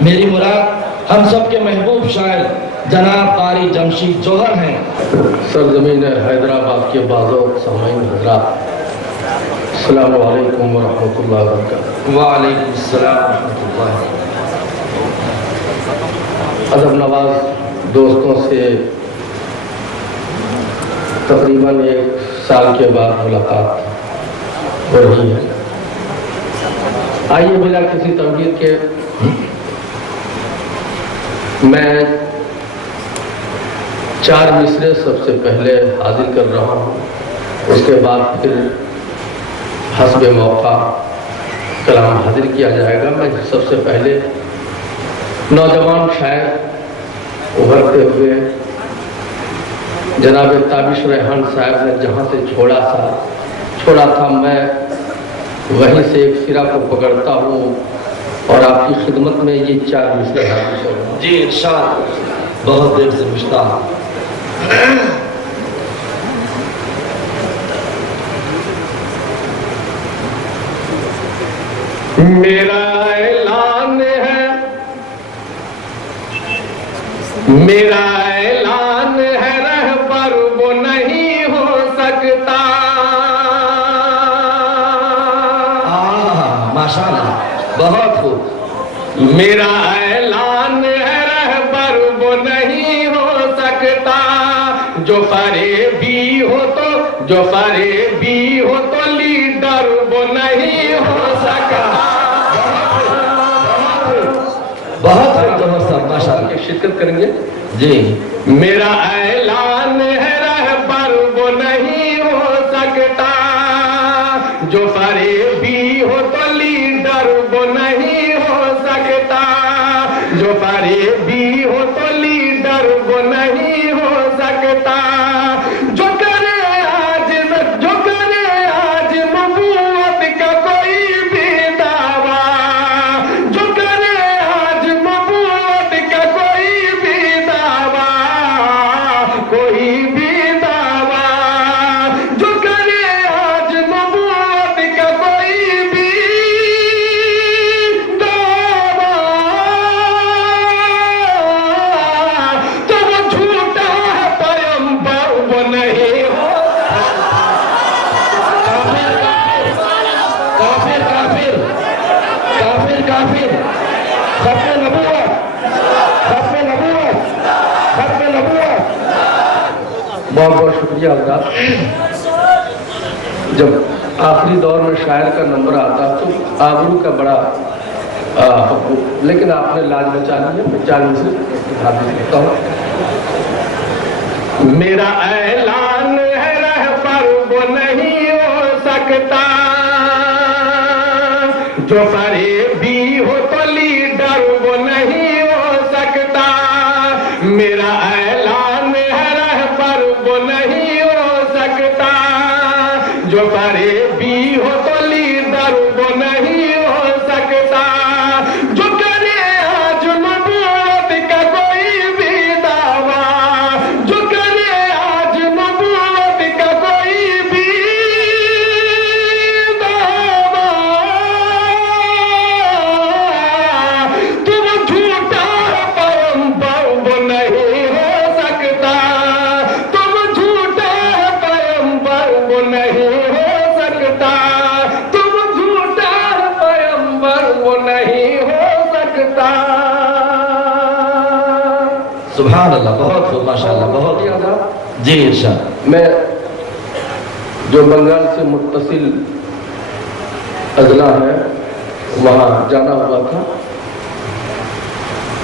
میری مراد ہم سب کے محبوب شاعر جناب قاری جمشید جوہر ہیں۔ سرزمین حیدرآباد کے بعض سامعین حضرات، السلام علیکم ورحمۃ اللہ وبرکاتہ۔ وعلیکم السلام ورحمۃ اللہ۔ ادب نواز دوستوں سے تقریباً 1 سال کے بعد ملاقات ہو رہی ہے۔ آئیے بلا کسی تمہید کے میں 4 مصرے سب سے پہلے حاضر کر رہا ہوں، اس کے بعد پھر حسب موقع کلام حاضر کیا جائے گا۔ میں سب سے پہلے نوجوان شاعر ابھرتے ہوئے جناب تابش ریحان صاحب نے جہاں سے چھوڑا تھا میں وہیں سے ایک سرا کو پکڑتا ہوں اور آپ کی خدمت میں یہ 4 مصرے حاضر کروں۔ جی ارشاد، بہت دیر سے مشتاق۔ میرا اعلان ہے، میرا اعلان ہے، رہبر وہ نہیں ہو سکتا۔ ماشاءاللہ، بہت خوب۔ میرا اعلان ہے، رہبر وہ نہیں ہو سکتا۔ جو فریبی ہو تو لیڈر وہ نہیں ہو سکتا۔ بہت جوہر صاحب، ماشاءاللہ کی شرکت کریں گے۔ جی، میرا اعلان ہے، رہبر وہ نہیں ہو سکتا۔ جو فریبی ہو تو لیڈر وہ نہیں ہو سکتا۔ جو فریبی ہو تو لیڈر وہ نہیں ہو سکتا۔ جو کرے آج نبوت کا کوئی بھی دعویٰ، جو کرے آج نبوت کا کوئی بھی دعویٰ، جو کرے آج نبوت کا کوئی بھی دعویٰ، تو وہ جھوٹا ہے، پیغمبر وہ نہیں ہو۔ کافر، ختم نبوت۔ بہت بہت شکریہ حضرات۔ جب آخری دور میں شاعر کا نمبر آتا تو آبرو کا بڑا لیکن آپ نے لاج بچا لیا۔ میں 4 مصرے حاضر کرتا ہوں۔ میرا اعلان ہے، رہبر وہ نہیں ہو سکتا۔ جو فریبی ہو تو لیڈر وہ نہیں ہو سکتا۔ میرا اعلان ہے، رہبر وہ نہیں ہو سکتا۔ جو فریبی ہو تو لیڈر وہ نہیں ہو سکتا۔ جو کرے آج نبوت کا کوئی بھی دعویٰ، جو کرے آج نبوت کا کوئی بھی دعویٰ، تم جھوٹا پیغمبر وہ نہیں ہو سکتا۔ تم جھوٹا پیغمبر وہ نہیں ہو سکتا۔ تم جھوٹا پیغمبر وہ نہیں ہو سکتا۔ سبحان اللہ، بہت خوب، ماشاءاللہ، بہت خوب۔ جی ارشاد۔ میں جو بنگال سے متصل اضلاع ہے وہاں جانا ہوا تھا۔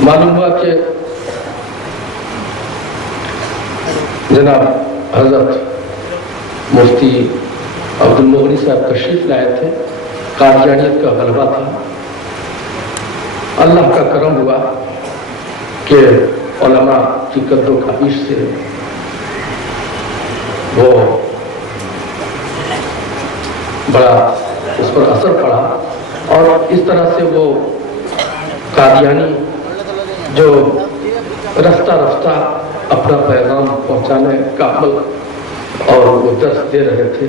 معلوم ہوا کہ جناب حضرت مفتی عبد المغنی صاحب تشریف لائے تھے۔ قادیانیت کا غلبہ تھا۔ اللہ کا کرم ہوا کہ علماء کی قد و کاوش سے وہ بڑا اس پر اثر پڑا اور اس طرح سے وہ قادیانی جو رفتہ رفتہ اپنا پیغام پہنچانے کا عمل اور وہ درس دے رہے تھے،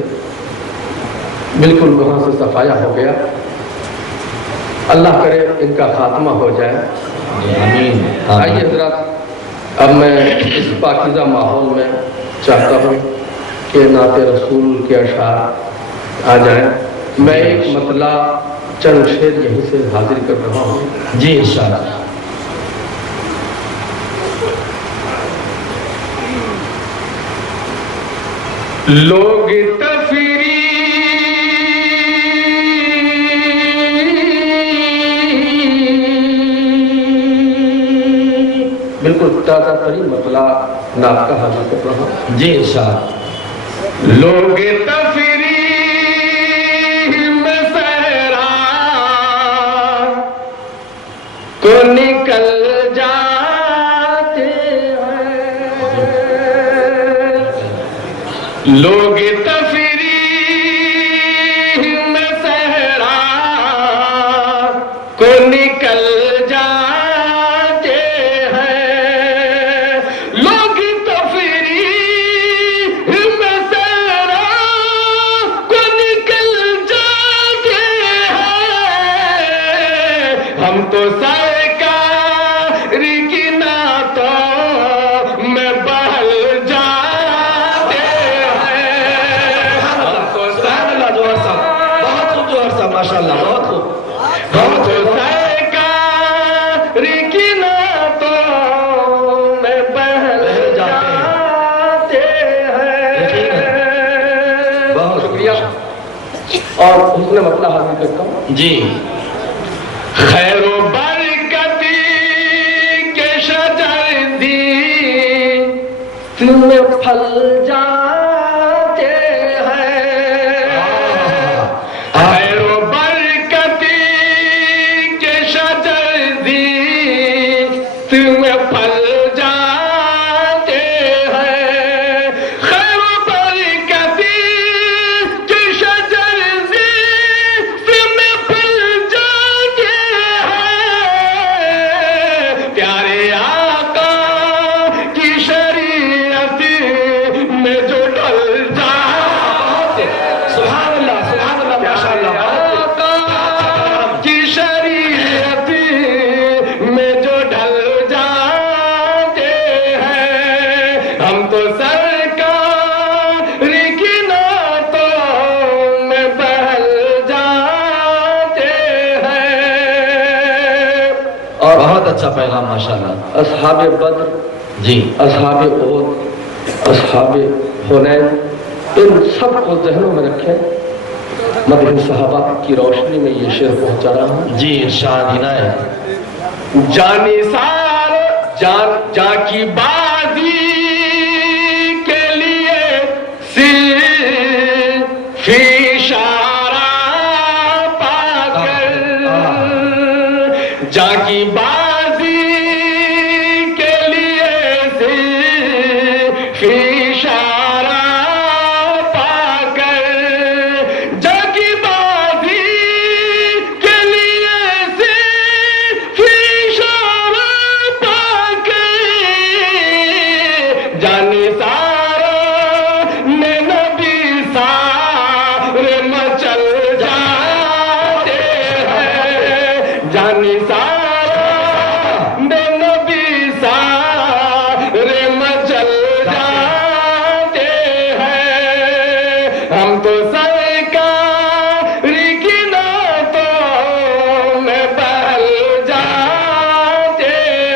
بالکل وہاں سے صفایا ہو گیا۔ اللہ کرے ان کا خاتمہ ہو جائے. آمین. آئیے حضرات، اب میں اس پاکیزہ ماحول میں چاہتا ہوں کہ نعت رسول کے اشعار آ جائیں. میں ایک مطلع چند شعر یہیں سے حاضر کر رہا ہوں. جی ارشاد. لوگ تفریح بالکل تازہ ترین مطلع نعت کا حاضر کر رہا ہوں. جی ارشاد. لوگ تفریح میں سیرا کو نکل جاتے ہیں. لوگ تفریح میں صحرا کو نکل جاتے ہیں. لوگ تفریح میں صحرا کو نکل جاتے ہیں. ہم تو سرکار کی نعتوں میں بہل جاتے ہیں. ہم تو ماشاء اللہ بہت خوب. ہم تو سرکار کی نعتوں میں بہل جاتے ہیں. بہت شکریہ. اور حسن مطلع حاضر کرتا ہوں. جی. خیر و برکت کے شجر دی تمہیں پھل جاتے ہیں. خیر و برکت کے شجر دی تمہیں پھل جاتے ہیں. خیر و برکت کے شجر دی تمہیں پھل جاتے ہیں. پیارے آقا کی شریعت میں جو ڈل جاتے ہیں. سبحان اللہ سبحان اللہ ماشاء اللہ. آقا کی شریعت میں جو ڈل جاتے ہیں. ہم تو سرکار کی نعتوں میں بہل جاتے ہیں. اور بہت اچھا پیغام ماشاء اللہ. اصحاب بدر، جی. اصحاب احد، اصحاب حنین، ان سب کو ذہنوں میں رکھیں. مدح صحابہ کی روشنی میں یہ شعر پہنچا رہا ہوں. جی ارشاد عنایت. جانی سار جان کی بازی کے لیے صرف اشارہ پا کر، جان کی بازی کے لیے صرف اشارہ پا کر، جان کی بازی کے لیے صرف اشارہ پا کر، جانی سارا میں نبی سارے مچل جاتے ہیں. جانی سارا میں نبی سارے مچل جاتے ہیں. ہم تو سرکار کی نعتوں میں بہل جاتے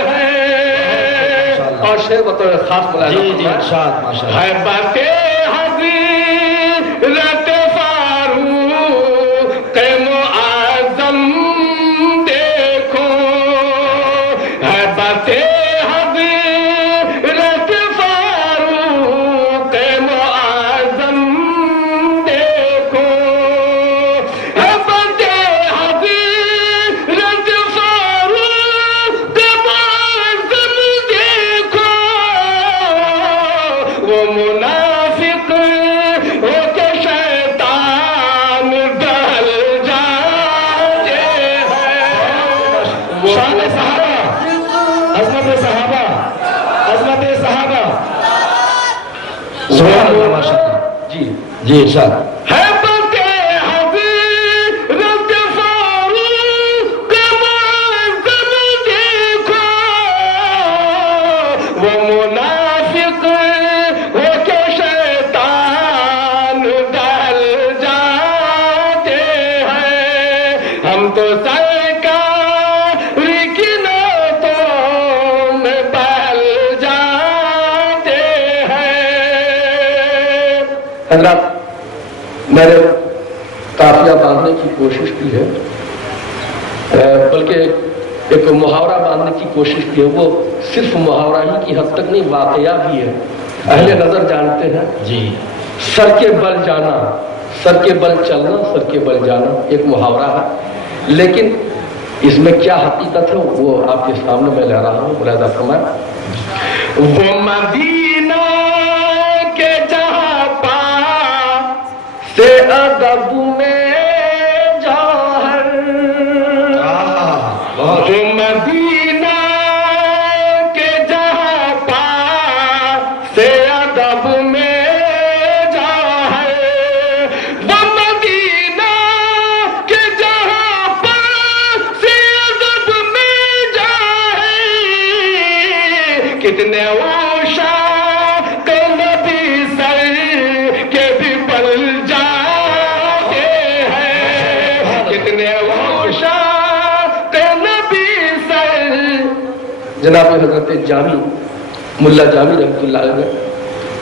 ہیں. اور شعر بطور خاص جی جی ارشاد ماشاء اللہ. ہے باتیں حضرت فاروق معظم دیکھو. ہے باتیں حضرت فاروق معظم دیکھو. ہے باتیں حضرت فاروق معظم دیکھو. وہ منافق ہو کے شیطان ڈل جاتے ہیں. وہ شان صحابہ، عظمت صحابہ، عظمت صحابہ. سبحان اللہ ماشاء اللہ. جی جی ارشاد. ہے باتیں حضرت فاروق حضرات میں نے قافیہ باندھنے کی کوشش کی ہے، بلکہ ایک محاورہ باندھنے کی کوشش کی ہے، وہ صرف محاورہ ہی کی حد تک نہیں، واقعہ بھی ہے۔ اہل نظر جانتے ہیں جی سر کے بل جانا، سر کے بل چلنا، سر کے بل جانا ایک محاورہ ہے، لیکن اس میں کیا حقیقت ہے وہ آپ کے سامنے میں لے رہا ہوں، ملاحظہ فرمائیں۔ وہ مدینہ کے جہاں پاس سے ادب میں جوہر، وہ مدینہ کے جہاں پاس سے ادب میں جوہر، وہ مدینہ کے جہاں پاس سے ادب میں جوہر، کتنے عشاق نبی سر کے بھی بل جاتے ہیں، کتنے عشاق نبی سر۔ جناب حضرت جامی ملا جامی رحمۃ اللہ علیہ نے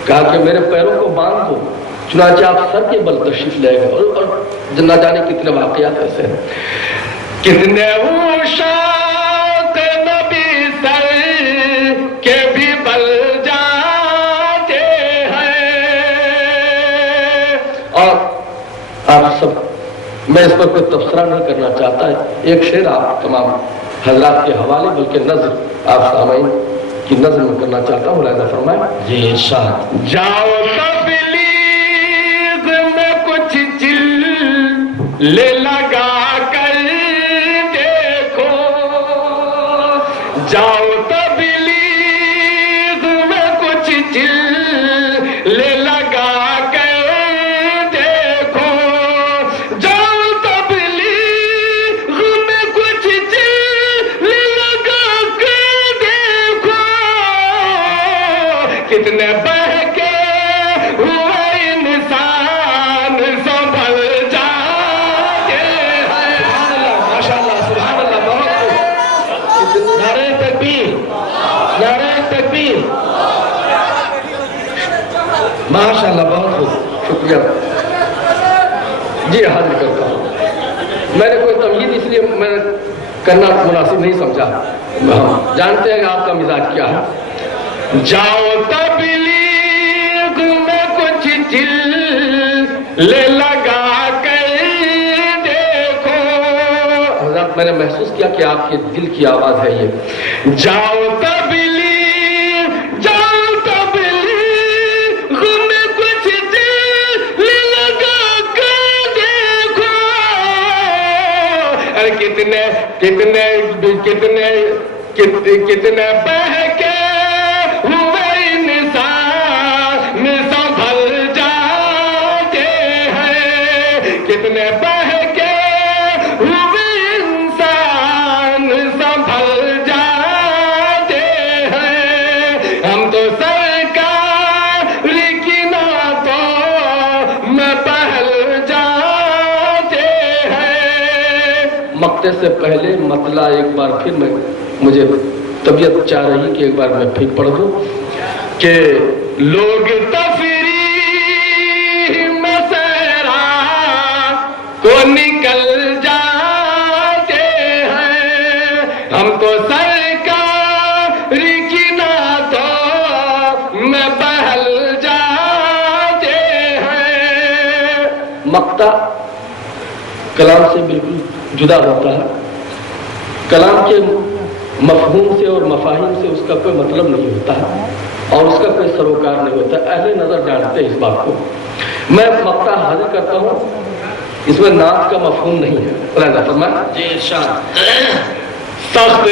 کہا کہ میرے پیروں کو باندھ دو، چنانچہ آپ سر کے بل تشریف لے گئے، اور نہ جانے کتنے واقعات ایسے ہیں۔ کتنے عشاق نبی سر کے بھی بل جاتے ہیں۔ اور آپ سب، میں اس پر کوئی تبصرہ نہیں کرنا چاہتا، ایک شعر آپ تمام حضرات کے حوالے بلکہ نظر آپ سامعین کی نظر میں کرنا چاہتا ہوں، ملاحظہ فرمائیں۔ جی ارشاد۔ جاؤ تبلیغ میں کچھ چل لے لگا کر دیکھو، جاؤ تبلیغ میں کچھ چل لے لگا کر دیکھو، جاؤ تبلیغ میں کچھ چل لگا کر دیکھو، کتنے بہکے ہوئے انسان سنبھل جاتے ہیں۔ ماشاء اللہ، سبحان اللہ، بہت خوب۔ نعرہ تکبیر، نعرہ تکبیر۔ ماشاء اللہ، بہت خوب، شکریہ۔ جی حاضر کرتا ہوں، میں نے کوئی تمہید اس لیے میں نے کرنا مناسب نہیں سمجھا، ہم جانتے ہیں کہ آپ کا مزاج کیا ہے۔ جاؤ تبلیغ میں کچھ دل لے لگا کر دیکھو، حضرات میں نے محسوس کیا کہ آپ کے دل کی آواز ہے یہ۔ جاؤ تبلیغ، جاؤ تبلیغ میں کچھ دل لگا کر دیکھو، ارے کتنے کتنے کتنے کتنے بہکے ہوئے انسان سنبھل جاتے ہیں، کتنے بہکے ہوئے انسان سنبھل جاتے ہیں، ہم تو سرکار کی نعتوں میں بہل جاتے ہیں۔ مقطع سے پہلے مطلع ایک بار پھر مجھے طبیعت چاہ رہی کہ ایک بار میں پھر پڑھ دوں کہ لوگ تفریح میں سیرا کو نکل جاتے ہیں، ہم تو سرکار کی نعتوں میں بہل جاتے ہیں۔ مقطع کلام سے بالکل جدا ہوتا ہے، کلام کے مفہوم سے اور مفاہیم سے اس کا کوئی مطلب نہیں ہوتا ہے اور اس کا کوئی سروکار نہیں ہوتا، اہل نظر جانتے ہیں اس بات کو۔ میں مقطع حاضر کرتا ہوں، اس میں نعت کا مفہوم نہیں ہے، ملاحظہ فرمائیں۔ جی ارشاد۔ سخت